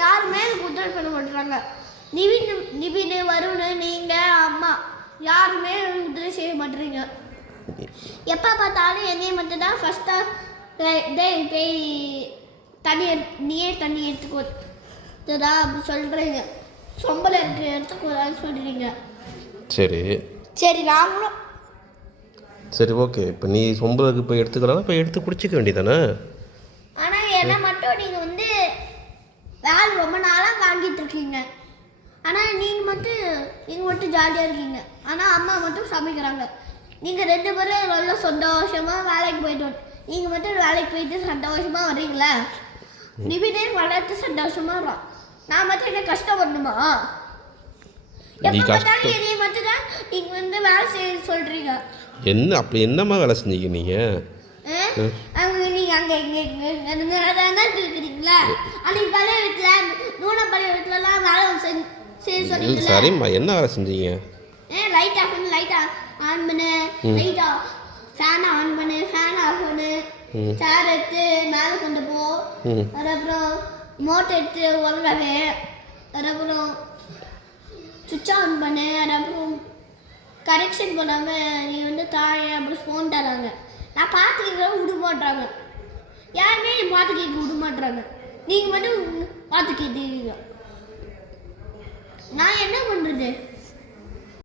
யாருமே எனக்கு உதவி பண்ண மாட்டாங்க. நிவின் வருண் நீங்கள் அம்மா யாருமே உதவி செய்ய மாட்டேறீங்க. எப்போ பார்த்தாலும் என்னைய மட்டும் தான் ஃபஸ்ட்டாக போய் நீயே தண்ணி எடுத்துக்கோதா அப்படி சொல்கிறீங்க. சொம்பளை இருக்கிற இடத்துக்கு வரான்னு சொல்கிறீங்க. சரி நாங்களும் சரி ஓகே. இப்போ நீ சொம்பளுக்கு போய் எடுத்துக்கலாம், இப்போ எடுத்து குடிச்சிக்க வேண்டியதானே. ஆனால் என்னை மட்டும் நீங்கள் வேலை ரொம்ப நாளாக வாங்கிட்டு இருக்கீங்க. ஆனால் நீங்கள் மட்டும் ஜாலியாக இருக்கீங்க. ஆனால் அம்மா மட்டும் சமைக்கிறாங்க. நீங்கள் 2 பேரும் நல்லா சந்தோஷமாக வேலைக்கு போயிட்டு நீங்கள் மட்டும் வேலைக்கு போயிட்டு சந்தோஷமாக வர்றீங்களா? நிவினே வளர்த்து சந்தோஷமாக வரும். நான் மட்டும் என்ன கஷ்டப்படணுமா? எப்போ பார்த்தாலும் என்னைய மட்டும் தான் நீங்கள் வேலை செய்ய சொல்கிறீங்க. அப்படி என்னம்மா வேலை செஞ்சீங்க நீங்கள்? நீங்கள் அங்கே இருக்கிறீங்களா? அன்றைக்கி பழையத்தில் நூனப்பழையத்துலலாம் வேலை செய்ய சொல்லி சரிம்மா, என்ன வேலை செஞ்சீங்க? லைட் ஆன் பண்ணு, லைட்டா ஃபேனை ஆன் பண்ணு, ஃபேன் ஆஃப் பண்ணு, சேர் எடுத்து மேலே கொண்டு போ, அதுக்கப்புறம் மோட்டர் எடுத்து ஒழுங்காவே, அதுக்கப்புறம் சுவிட்ச் ஆன் பண்ணு, அதுக்கப்புறம் கரெக்ஷன் பண்ணாமல் நீ தாயை அப்படி ஃபோன் தராங்க. நான் பார்த்துக்க விட மாட்டாங்க. யாருமே நீ பார்த்து கேட்க விட மாட்டாங்க. நீங்கள் மட்டும் பார்த்து கேட்டீங்க. நான் என்ன பண்ணுறது?